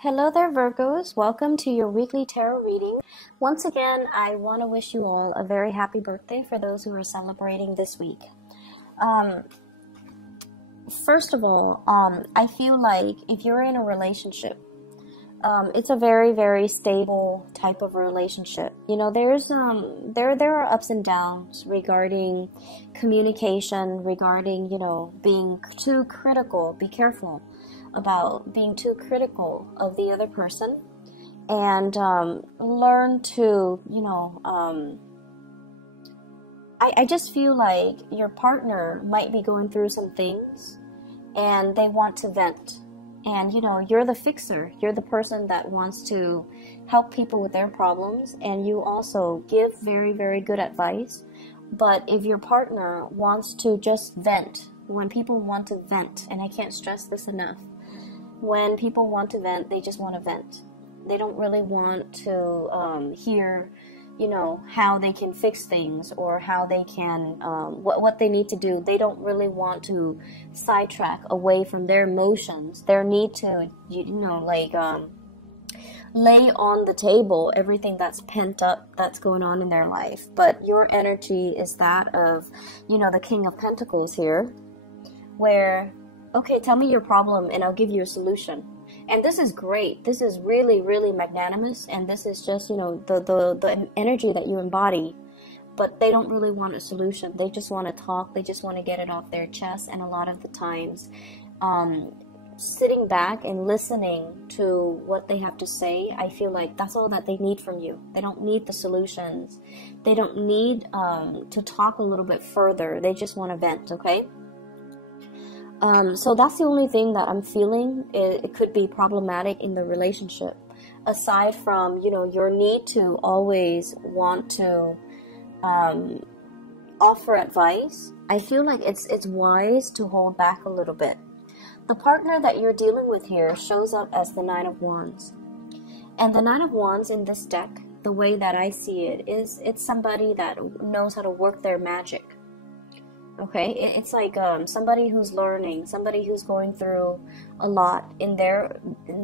Hello there, Virgos. Welcome to your weekly tarot reading. Once again, I want to wish you all a very happy birthday for those who are celebrating this week. First of all, I feel like if you're in a relationship, it's a very, very stable type of relationship. You know, there are ups and downs regarding communication, regarding, being too critical. Be careful about being too critical of the other person, and learn to, I just feel like your partner might be going through some things and they want to vent. And, you're the fixer. You're the person that wants to help people with their problems. And you also give very, very good advice. But if your partner wants to just vent, when people want to vent, and I can't stress this enough, when people want to vent, they just want to vent. They don't really want to hear, how they can fix things or how they can, what they need to do. They don't really want to sidetrack away from their emotions, their need to, lay on the table everything that's pent up, that's going on in their life. But your energy is that of, the King of Pentacles here, where, okay, tell me your problem and I'll give you a solution. And this is great. This is really, really magnanimous. And this is just, the energy that you embody. But they don't really want a solution. They just want to talk. They just want to get it off their chest. And a lot of the times, sitting back and listening to what they have to say, I feel like that's all that they need from you. They don't need the solutions. They don't need to talk a little bit further. They just want to vent, okay? So that's the only thing that I'm feeling. It could be problematic in the relationship. Aside from, your need to always want to offer advice, I feel like it's wise to hold back a little bit. The partner that you're dealing with here shows up as the Nine of Wands. And the Nine of Wands in this deck, the way that I see it, is it's somebody that knows how to work their magic. Okay, it's like somebody who's learning, somebody who's going through a lot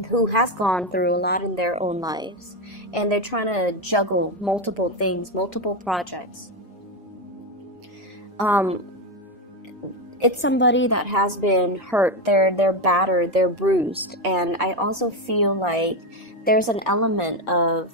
who has gone through a lot in their own lives, and they're trying to juggle multiple things, multiple projects. It's somebody that has been hurt, they're battered, they're bruised, and I also feel like there's an element of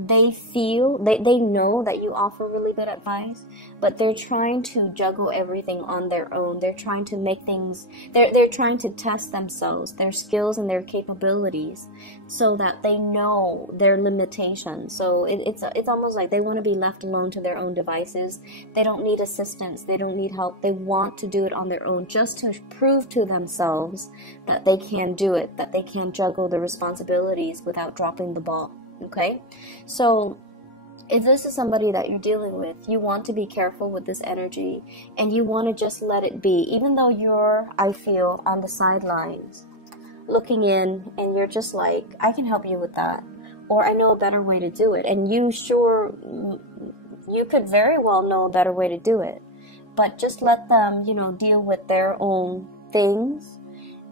they know that you offer really good advice, but they're trying to juggle everything on their own. They're trying to make things, they're trying to test themselves, their skills and their capabilities, so that they know their limitations. So it's almost like they want to be left alone to their own devices. They don't need assistance. They don't need help. They want to do it on their own, just to prove to themselves that they can do it, that they can juggle the responsibilities without dropping the ball. Okay, so if this is somebody that you're dealing with, you want to be careful with this energy, and you want to just let it be, even though you're, I feel, on the sidelines looking in, and you're just like, I can help you with that, or I know a better way to do it. And you could very well know a better way to do it, but just let them, deal with their own things,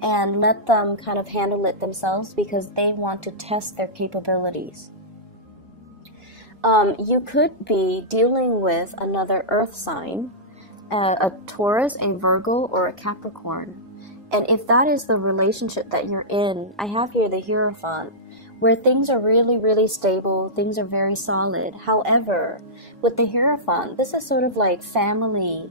and let them kind of handle it themselves, because they want to test their capabilities. You could be dealing with another earth sign, a Taurus, a Virgo, or a Capricorn. And if that is the relationship that you're in, I have here the Hierophant, where things are really, really stable, things are very solid. However, with the Hierophant, this is sort of like family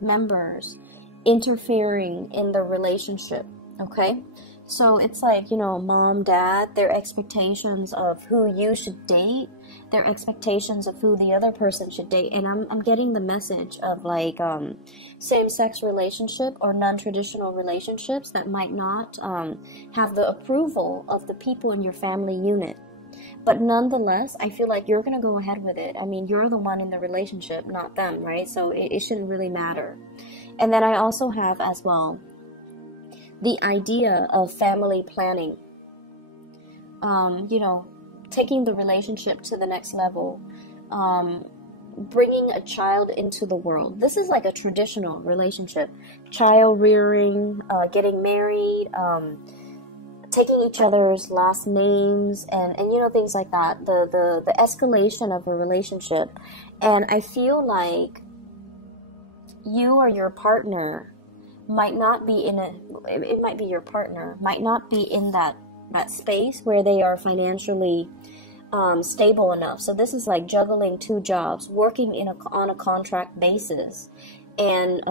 members interfering in the relationship. Okay, so it's like, mom, dad, their expectations of who you should date, their expectations of who the other person should date. And I'm getting the message of like same-sex relationship or non-traditional relationships that might not have the approval of the people in your family unit. But nonetheless, I feel like you're going to go ahead with it. I mean, you're the one in the relationship, not them, right? So it shouldn't really matter. And then I also have as well the idea of family planning, taking the relationship to the next level, bringing a child into the world. This is like a traditional relationship, child rearing, getting married, taking each other's last names and you know, things like that, the escalation of a relationship. And I feel like you or your partner might not be in it might be your partner might not be in that space where they are financially stable enough. So this is like juggling two jobs, working on a contract basis, and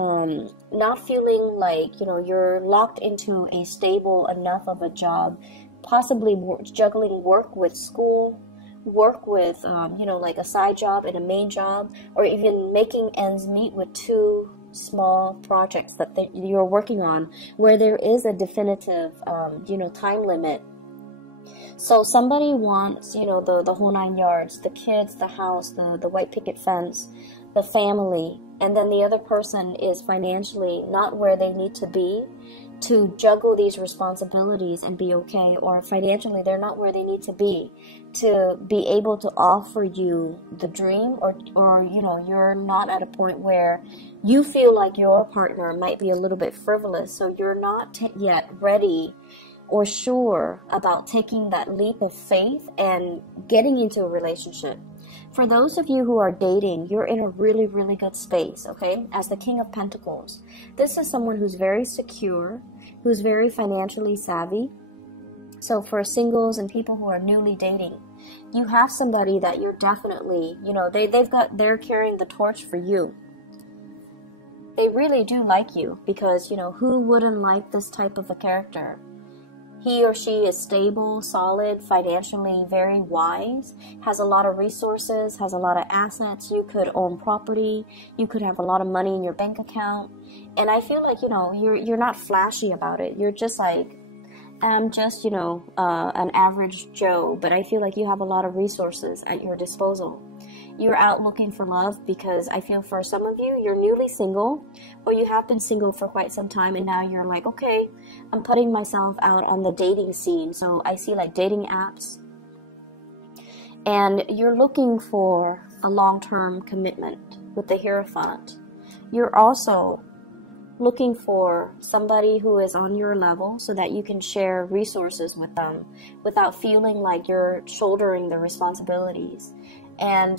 not feeling like, you know, you're locked into a stable enough of a job, possibly juggling work with school, work with you know, like a side job and a main job, or even making ends meet with two small projects that you're working on, where there is a definitive you know, time limit. So somebody wants, you know, the whole 9 yards, the kids, the house, the white picket fence, the family, and then the other person is financially not where they need to be to juggle these responsibilities and be okay, or financially they're not where they need to be able to offer you the dream, or you know, you're not at a point where you feel like your partner might be a little bit frivolous, so you're not yet ready or sure about taking that leap of faith and getting into a relationship. For those of you who are dating, you're in a really, really good space, okay? As the King of Pentacles, this is someone who's very secure, who's very financially savvy. So for singles and people who are newly dating, you have somebody that you're definitely, you know, they're carrying the torch for you. They really do like you, because, you know, who wouldn't like this type of a character? He or she is stable, solid, financially very wise, has a lot of resources, has a lot of assets. You could own property. You could have a lot of money in your bank account. And I feel like, you know, you're not flashy about it. You're just like, I'm just, you know, an average Joe. But I feel like you have a lot of resources at your disposal. You're out looking for love, because I feel for some of you, you're newly single, or you have been single for quite some time, and now you're like, okay, I'm putting myself out on the dating scene. So I see like dating apps, and you're looking for a long-term commitment with the Hierophant. You're also looking for somebody who is on your level, so that you can share resources with them without feeling like you're shouldering the responsibilities. And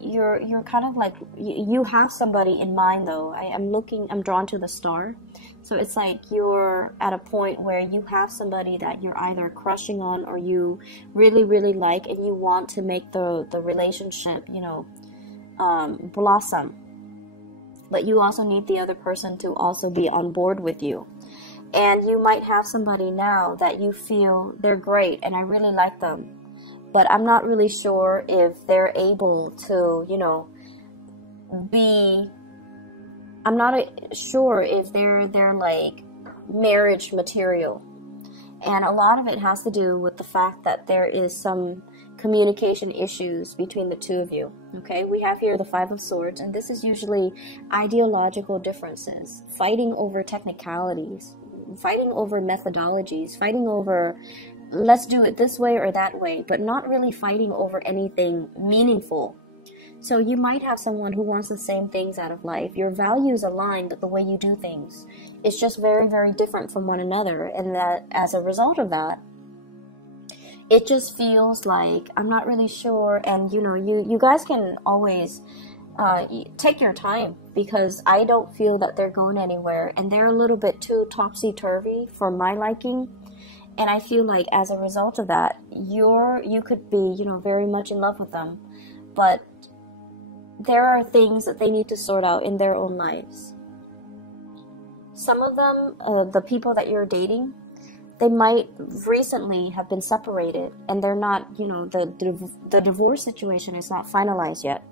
you're kind of like, you have somebody in mind though. I'm drawn to the star. So it's like you're at a point where you have somebody that you're either crushing on, or you really, really like, and you want to make the relationship, you know, blossom. But you also need the other person to also be on board with you. And you might have somebody now that you feel they're great and I really like them, but I'm not really sure if they're able to, you know, I'm not sure if they're like marriage material. And a lot of it has to do with the fact that there is some communication issues between the two of you. Okay, we have here the Five of Swords, and this is usually ideological differences, fighting over technicalities, fighting over methodologies, fighting over let's do it this way or that way, but not really fighting over anything meaningful. So you might have someone who wants the same things out of life. Your values align, but the way you do things is just very, very different from one another. And that as a result of that, it just feels like I'm not really sure. And you know, you guys can always take your time, because I don't feel that they're going anywhere, and they're a little bit too topsy-turvy for my liking. And I feel like as a result of that, you could be, you know, very much in love with them, but there are things that they need to sort out in their own lives. Some of them, the people that you're dating, they might recently have been separated, and they're not, you know, the divorce situation is not finalized yet.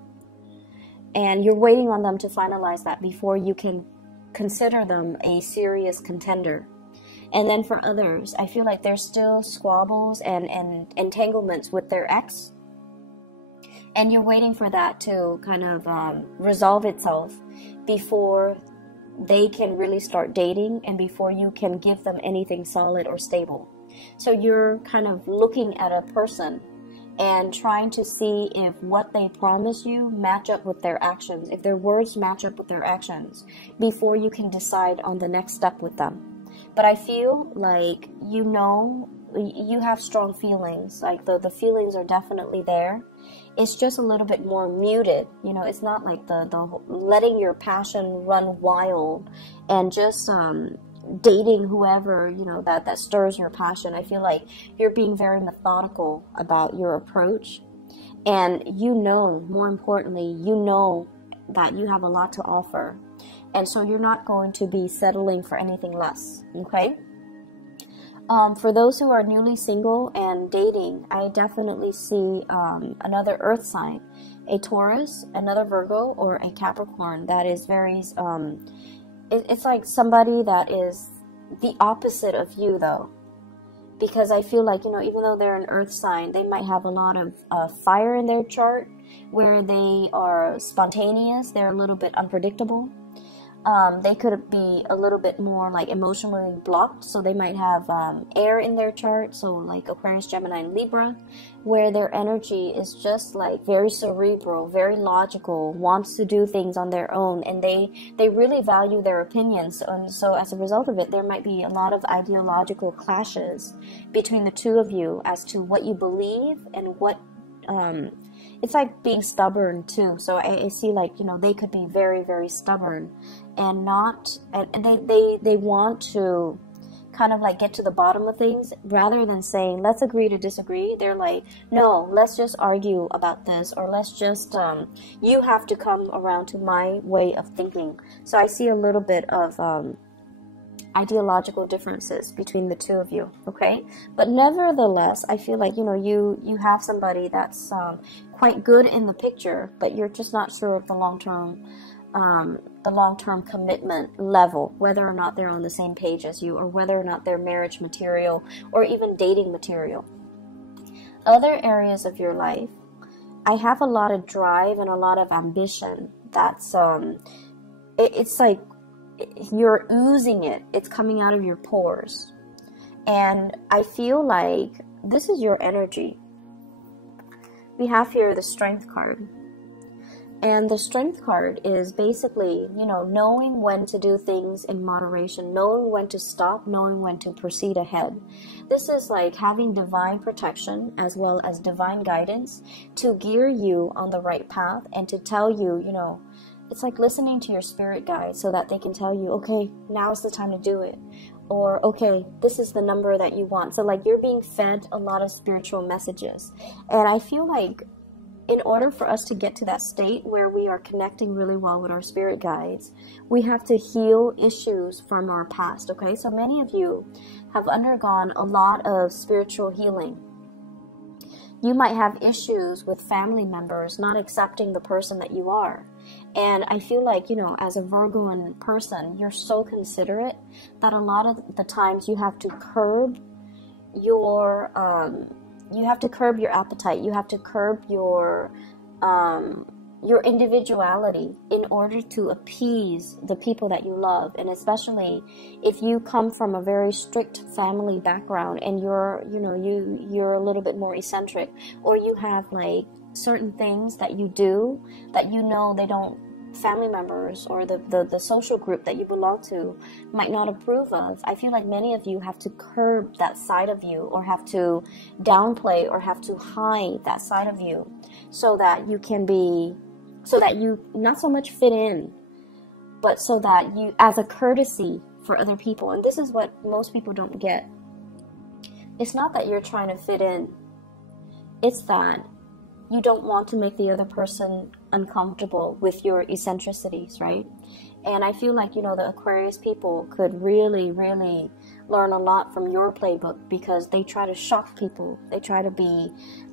And you're waiting on them to finalize that before you can consider them a serious contender. And then for others, I feel like there's still squabbles and entanglements with their ex. And you're waiting for that to kind of resolve itself before they can really start dating, and before you can give them anything solid or stable. So you're kind of looking at a person and trying to see if what they promise you match up with their actions, if their words match up with their actions, before you can decide on the next step with them. But I feel like you know you have strong feelings. Like the feelings are definitely there. It's just a little bit more muted. You know, it's not like the letting your passion run wild and just dating whoever, you know, that stirs your passion. I feel like you're being very methodical about your approach, and you know, more importantly, you know that you have a lot to offer, and so you're not going to be settling for anything less. Okay. For those who are newly single and dating, I definitely see another earth sign, a Taurus, another Virgo, or a Capricorn that is very, it's like somebody that is the opposite of you, though. Because I feel like, you know, even though they're an earth sign, they might have a lot of fire in their chart, where they are spontaneous, they're a little bit unpredictable. They could be a little bit more like emotionally blocked, so they might have air in their chart, so like Aquarius, Gemini, and Libra, where their energy is just like very cerebral, very logical, wants to do things on their own, and they really value their opinions. And so as a result of it, there might be a lot of ideological clashes between the two of you as to what you believe and what it's like being stubborn too. So I see, like, you know, they could be very, very stubborn and they want to kind of like get to the bottom of things rather than saying, let's agree to disagree. They're like, no, let's just argue about this, or let's just, you have to come around to my way of thinking. So I see a little bit of, ideological differences between the two of you, okay? But nevertheless, I feel like, you know, you have somebody that's quite good in the picture, but you're just not sure of the long-term commitment level, whether or not they're on the same page as you, or whether or not they're marriage material or even dating material. Other areas of your life, I have a lot of drive and a lot of ambition. That's it's like you're oozing it. It's coming out of your pores. And I feel like this is your energy. We have here the Strength card. And the Strength card is basically, you know, knowing when to do things in moderation, knowing when to stop, knowing when to proceed ahead. This is like having divine protection as well as divine guidance to gear you on the right path and to tell you, you know, it's like listening to your spirit guide so that they can tell you, okay, now is the time to do it. Or, okay, this is the number that you want. So like you're being fed a lot of spiritual messages. And I feel like in order for us to get to that state where we are connecting really well with our spirit guides, we have to heal issues from our past, okay? So many of you have undergone a lot of spiritual healing. You might have issues with family members not accepting the person that you are. And I feel like, you know, as a Virgoan person, you're so considerate that a lot of the times you have to curb your appetite. You have to curb your individuality in order to appease the people that you love. And especially if you come from a very strict family background and you're a little bit more eccentric, or you have like certain things that you do that you know family members or the social group that you belong to might not approve of. I feel like many of you have to curb that side of you, or have to downplay, or have to hide that side of you, so that you not so much fit in, but so that you, as a courtesy for other people. And this is what most people don't get. It's not that you're trying to fit in. It's that you don't want to make the other person uncomfortable with your eccentricities, right? And I feel like, you know, the Aquarius people could really, really learn a lot from your playbook, because they try to shock people. They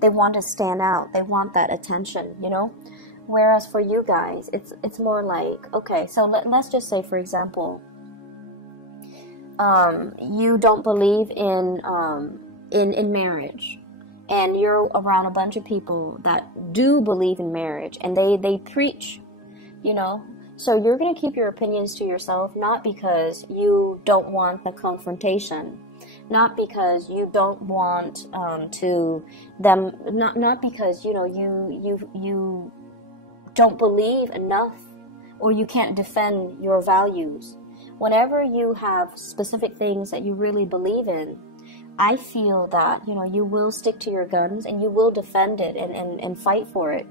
want to stand out. They want that attention, you know? Whereas for you guys, it's more like, okay, so let's just say, for example, you don't believe in marriage, and you're around a bunch of people that do believe in marriage, and they preach, you know. So you're going to keep your opinions to yourself, not because you don't want the confrontation, not because you don't want not because, you know, you don't believe enough, or you can't defend your values. Whenever you have specific things that you really believe in, I feel that, you know, you will stick to your guns and you will defend it and fight for it.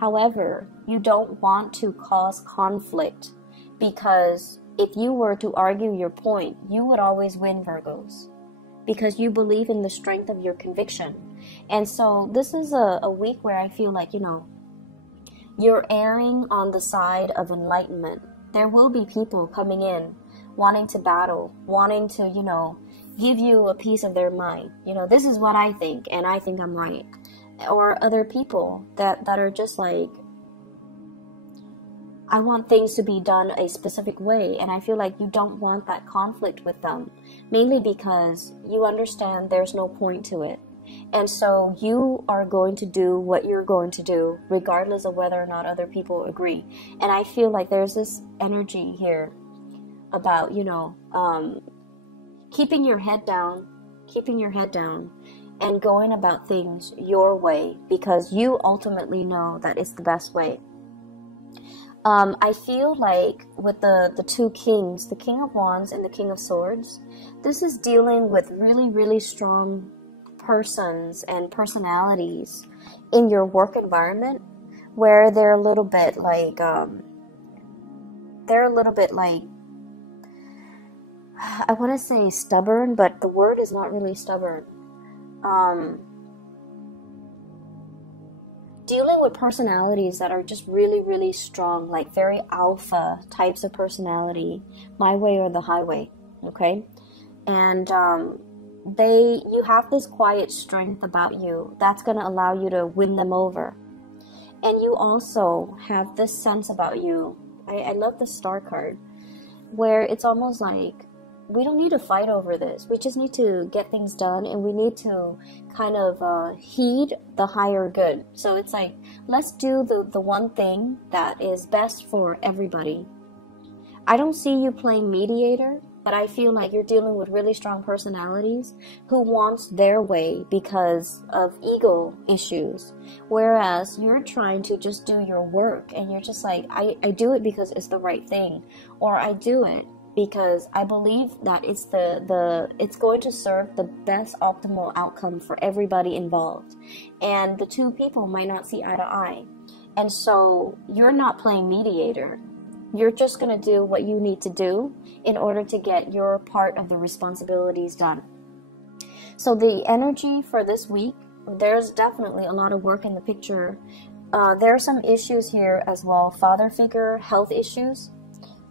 However, you don't want to cause conflict, because if you were to argue your point, you would always win, Virgos, because you believe in the strength of your conviction. And so this is a week where I feel like, you know, you're erring on the side of enlightenment. There will be people coming in wanting to battle, wanting to, you know, give you a piece of their mind. You know, this is what I think, and I think I'm right. Or other people that are just like, I want things to be done a specific way, and I feel like you don't want that conflict with them, mainly because you understand there's no point to it. And so you are going to do what you're going to do, regardless of whether or not other people agree. And I feel like there's this energy here about, you know, keeping your head down, and going about things your way, because you ultimately know that it's the best way. I feel like with the two kings, the King of Wands and the King of Swords, this is dealing with really, really strong persons and personalities in your work environment, where they're a little bit like, I want to say stubborn, but the word is not really stubborn. Dealing with personalities that are just really, really strong, like very alpha types of personality, my way or the highway, okay? And you have this quiet strength about you that's going to allow you to win them over. And you also have this sense about you. I love the star card, where it's almost like, we don't need to fight over this. We just need to get things done, and we need to kind of heed the higher good. So it's like, let's do the one thing that is best for everybody. I don't see you playing mediator, but I feel like you're dealing with really strong personalities who wants their way because of ego issues. Whereas you're trying to just do your work, and you're just like, I do it because it's the right thing, or I do it because I believe that it's it's going to serve the best optimal outcome for everybody involved. And the two people might not see eye to eye. And so you're not playing mediator. You're just going to do what you need to do in order to get your part of the responsibilities done. So the energy for this week, there's definitely a lot of work in the picture. There are some issues here as well. Father figure, health issues.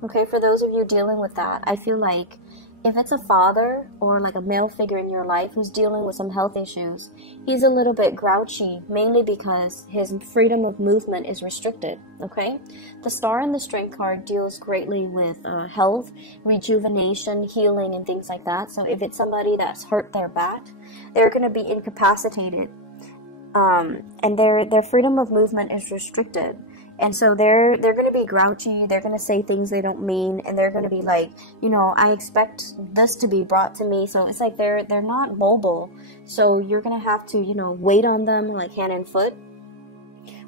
Okay, for those of you dealing with that, I feel like if it's a father or like a male figure in your life who's dealing with some health issues, he's a little bit grouchy, mainly because his freedom of movement is restricted, okay? The Star and the Strength card deals greatly with health, rejuvenation, healing, and things like that. So if it's somebody that's hurt their back, they're going to be incapacitated, and their freedom of movement is restricted. And so they're going to be grouchy, they're going to say things they don't mean, and they're going to be like, you know, I expect this to be brought to me. So it's like they're not mobile. So you're going to have to, you know, wait on them like hand and foot,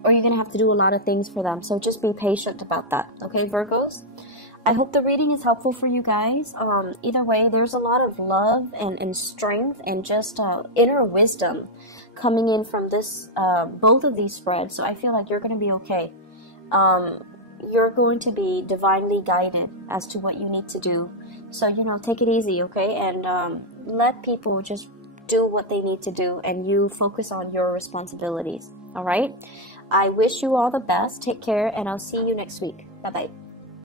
or you're going to have to do a lot of things for them. So just be patient about that. Okay, Virgos? I hope the reading is helpful for you guys. Either way, there's a lot of love and strength and just inner wisdom coming in from this, both of these spreads. So I feel like you're going to be okay. You're going to be divinely guided as to what you need to do. So, you know, take it easy, okay? And let people just do what they need to do, and you focus on your responsibilities, all right? I wish you all the best. Take care, and I'll see you next week. Bye-bye.